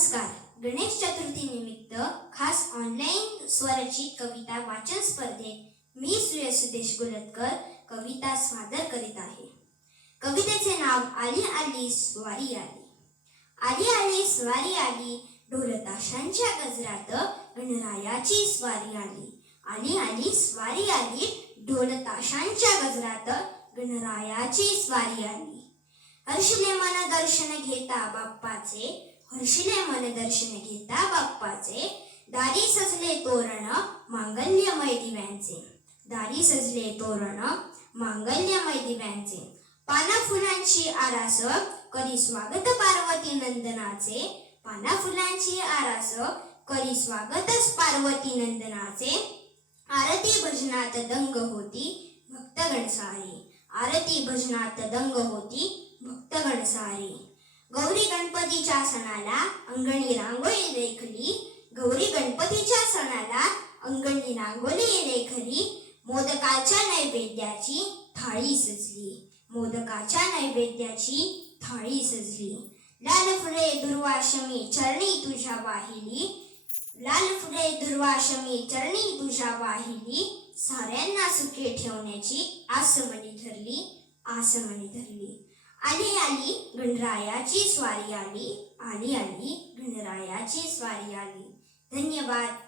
नमस्कार. गणेश चतुर्थी निमित्त खास ऑनलाईन स्वरचित कविता वाचन स्पर्धेत मी सूर्य सुदेश गोलतकर कविता सादर करीत आहे. कवितेचे नाव आली आली स्वारी आली. आली आली स्वारी आली ढोलताशांच्या गजरात गणरायाची स्वारी आली. आली आली स्वारी आली ढोलताशांच्या गजरात गणरायाची स्वारी आली. हर्षले मन दर्शन घेता बाप्पाचे हर्षीने मन दर्शन घेता बाप्पाचे दारी सजले तोरण मांगल्यमय दिव्यांचे दारी सजले तोरण मांगल्यमय दिव्यांचे पाना फुलांची आरास करी स्वागत पार्वती नंदनाचे पाना फुलांची आरास करी स्वागतच पार्वती नंदनाचे आरती भजनात दंग होती भक्तगण सारे आरती भजनात दंग होती गौरी गणपतीच्या सणाला अंगणी रांगोळी रेखली. गौरी गणपतीच्या सणाला अंगणी रांगोळी रेखली. मोदकाच्या नैवेद्याची थाळी सजली. मोदकाच्या नैवेद्याची थाळी सजली. लाल फुले दुर्वाशमी चरणी तुझ्या वाहिली. लाल फुले दुर्वाशमी चरणी तुझ्या वाहिली. साऱ्यांना सुखे ठेवण्याची आसमणी धरली. आसमणी धरली. आली आली गणरायाची स्वारी आली आली आली गणरायाची स्वारी आली. धन्यवाद.